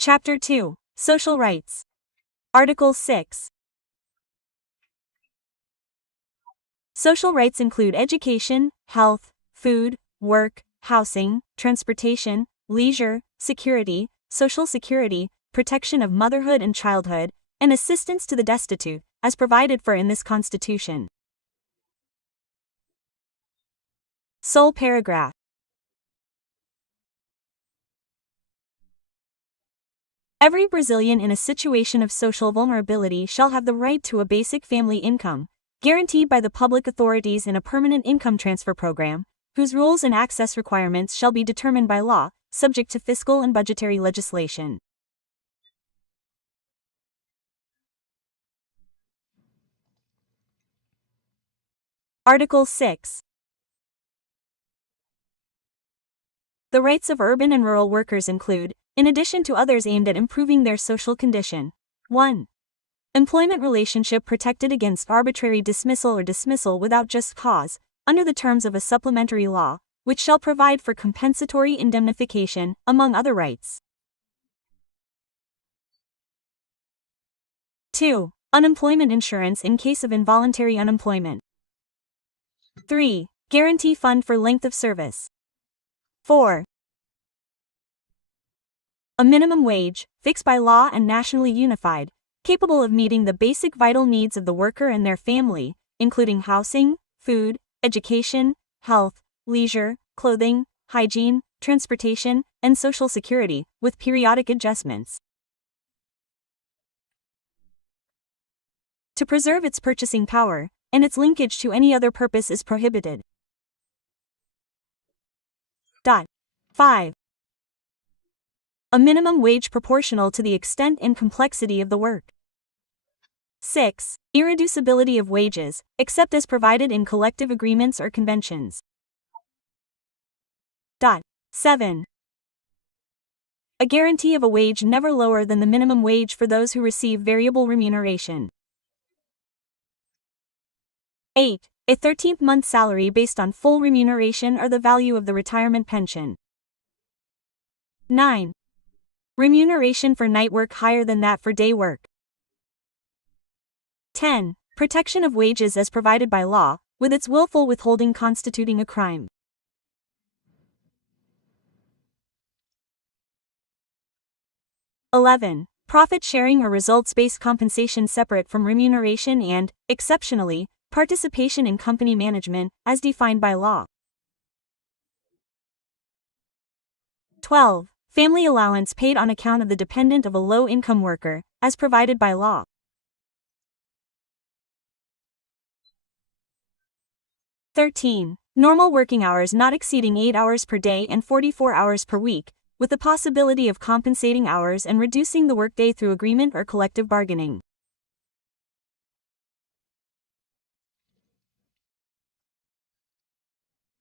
Chapter 2. Social Rights. Article 6. Social rights include education, health, food, work, housing, transportation, leisure, security, social security, protection of motherhood and childhood, and assistance to the destitute, as provided for in this Constitution. Sole paragraph. Every Brazilian in a situation of social vulnerability shall have the right to a basic family income, guaranteed by the public authorities in a permanent income transfer program, whose rules and access requirements shall be determined by law, subject to fiscal and budgetary legislation. Article 6. The rights of urban and rural workers include, in addition to others aimed at improving their social condition, 1. Employment relationship protected against arbitrary dismissal or dismissal without just cause, under the terms of a supplementary law, which shall provide for compensatory indemnification, among other rights. 2. Unemployment insurance in case of involuntary unemployment. 3. Guarantee fund for length of service. 4. A minimum wage, fixed by law and nationally unified, capable of meeting the basic vital needs of the worker and their family, including housing, food, education, health, leisure, clothing, hygiene, transportation, and social security, with periodic adjustments. To preserve its purchasing power, and its linkage to any other purpose is prohibited. 5. A minimum wage proportional to the extent and complexity of the work. 6. Irreducibility of wages, except as provided in collective agreements or conventions. 7. A guarantee of a wage never lower than the minimum wage for those who receive variable remuneration. 8. A 13th month salary based on full remuneration or the value of the retirement pension. 9. Remuneration for night work higher than that for day work. 10. Protection of wages as provided by law, with its willful withholding constituting a crime. 11. Profit sharing or results-based compensation separate from remuneration and, exceptionally, participation in company management, as defined by law. 12. Family allowance paid on account of the dependent of a low-income worker, as provided by law. 13. Normal working hours not exceeding 8 hours per day and 44 hours per week, with the possibility of compensating hours and reducing the workday through agreement or collective bargaining.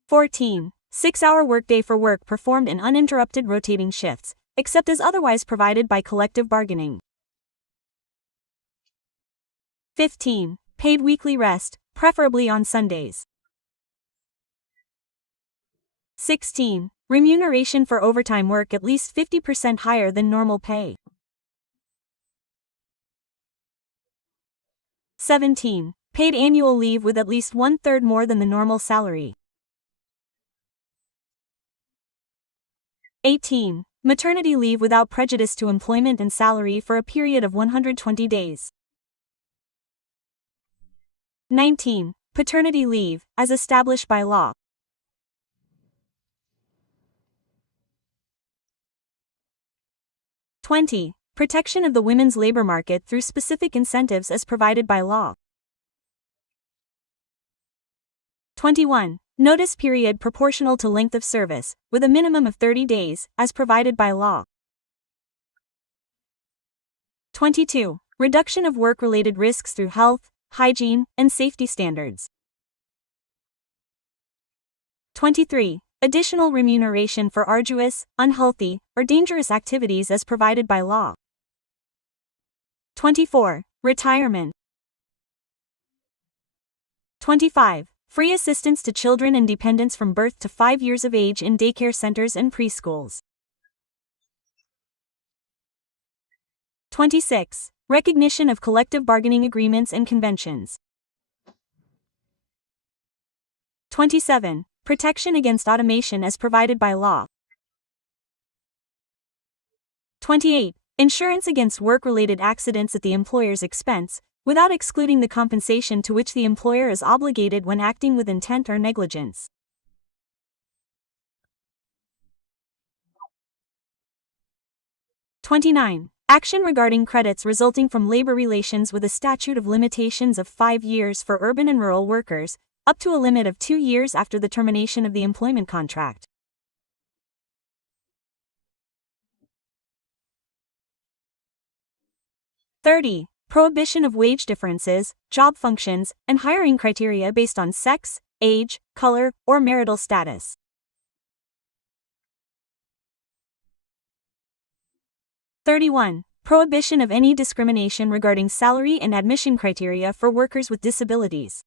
14. 6-hour workday for work performed in uninterrupted rotating shifts, except as otherwise provided by collective bargaining. 15. Paid weekly rest, preferably on Sundays. 16. Remuneration for overtime work at least 50% higher than normal pay. 17. Paid annual leave with at least 1/3 more than the normal salary. 18. Maternity leave without prejudice to employment and salary for a period of 120 days. 19. Paternity leave, as established by law. 20. Protection of the women's labor market through specific incentives as provided by law. 21. Notice period proportional to length of service, with a minimum of 30 days, as provided by law. 22. Reduction of work-related risks through health, hygiene, and safety standards. 23. Additional remuneration for arduous, unhealthy, or dangerous activities as provided by law. 24. Retirement. 25. Free assistance to children and dependents from birth to 5 years of age in daycare centers and preschools. 26. Recognition of collective bargaining agreements and conventions. 27. Protection against automation as provided by law. 28. Insurance against work-related accidents at the employer's expense, without excluding the compensation to which the employer is obligated when acting with intent or negligence. 29. Action regarding credits resulting from labor relations with a statute of limitations of 5 years for urban and rural workers, up to a limit of 2 years after the termination of the employment contract. 30. Prohibition of wage differences, job functions, and hiring criteria based on sex, age, color, or marital status. 31. Prohibition of any discrimination regarding salary and admission criteria for workers with disabilities.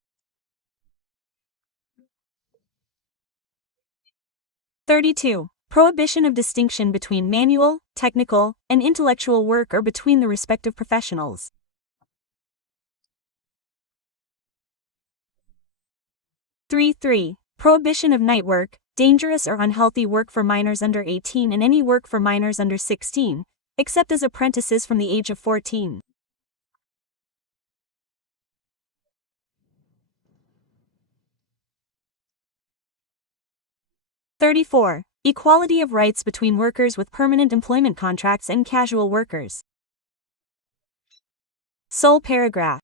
32. Prohibition of distinction between manual, technical, and intellectual work or between the respective professionals. 3. Prohibition of night work, dangerous or unhealthy work for minors under 18 and any work for minors under 16, except as apprentices from the age of 14. 34. Equality of rights between workers with permanent employment contracts and casual workers. Sole paragraph.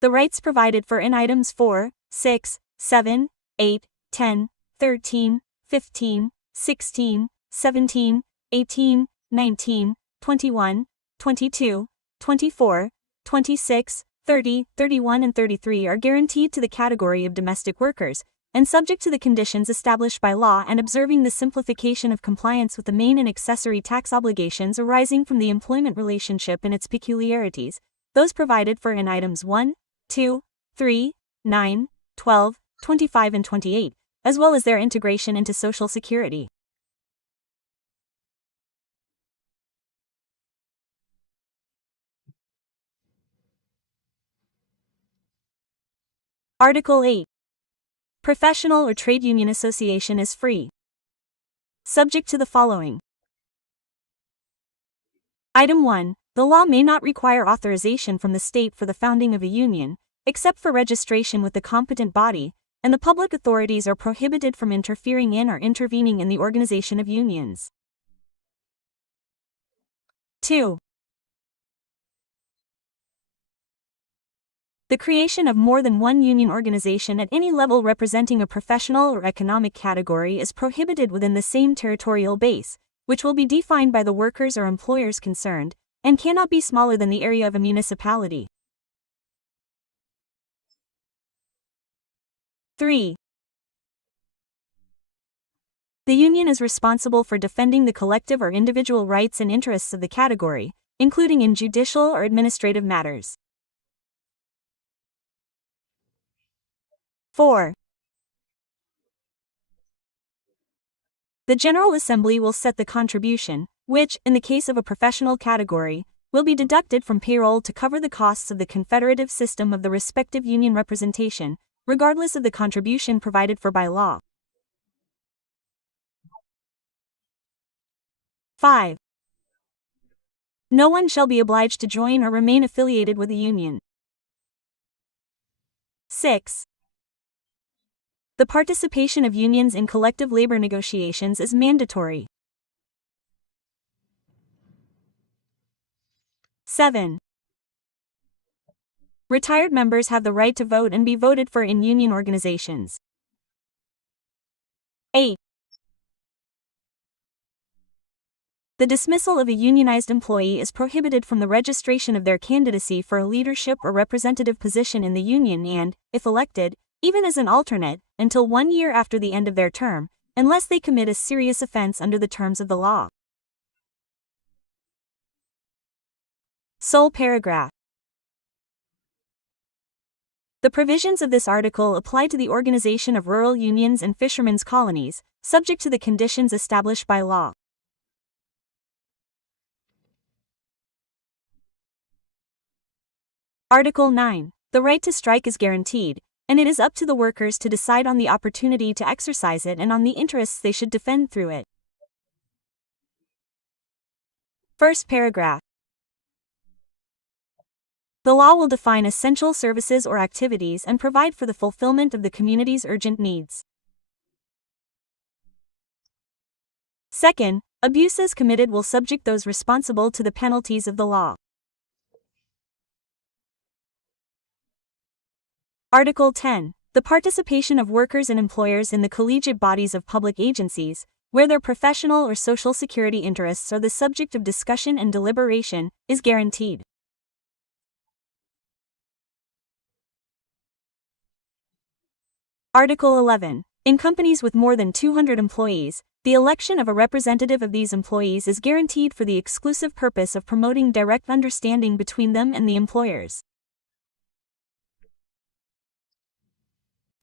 The rights provided for in items 4, 6, 7, 8, 10, 13, 15, 16, 17, 18, 19, 21, 22, 24, 26, 30, 31 and 33 are guaranteed to the category of domestic workers, and subject to the conditions established by law and observing the simplification of compliance with the main and accessory tax obligations arising from the employment relationship and its peculiarities, those provided for in items 1, 2, 3, 9, 12, 25 and 28, as well as their integration into Social Security. Article 8. Professional or trade union association is free, subject to the following. Item 1. The law may not require authorization from the state for the founding of a union, except for registration with the competent body, and the public authorities are prohibited from interfering in or intervening in the organization of unions. 2. The creation of more than one union organization at any level representing a professional or economic category is prohibited within the same territorial base, which will be defined by the workers or employers concerned, and cannot be smaller than the area of a municipality. 3. The union is responsible for defending the collective or individual rights and interests of the category, including in judicial or administrative matters. 4. The General Assembly will set the contribution, which, in the case of a professional category, will be deducted from payroll to cover the costs of the confederative system of the respective union representation, regardless of the contribution provided for by law. 5. No one shall be obliged to join or remain affiliated with a union. 6. The participation of unions in collective labor negotiations is mandatory. 7. Retired members have the right to vote and be voted for in union organizations. 8. The dismissal of a unionized employee is prohibited from the registration of their candidacy for a leadership or representative position in the union and, if elected, even as an alternate, until 1 year after the end of their term, unless they commit a serious offense under the terms of the law. Sole paragraph. The provisions of this article apply to the organization of rural unions and fishermen's colonies, subject to the conditions established by law. Article 9. The right to strike is guaranteed, and it is up to the workers to decide on the opportunity to exercise it and on the interests they should defend through it. First paragraph. The law will define essential services or activities and provide for the fulfillment of the community's urgent needs. Second, abuses committed will subject those responsible to the penalties of the law. Article 10. The participation of workers and employers in the collegiate bodies of public agencies, where their professional or social security interests are the subject of discussion and deliberation, is guaranteed. Article 11. In companies with more than 200 employees, the election of a representative of these employees is guaranteed for the exclusive purpose of promoting direct understanding between them and the employers.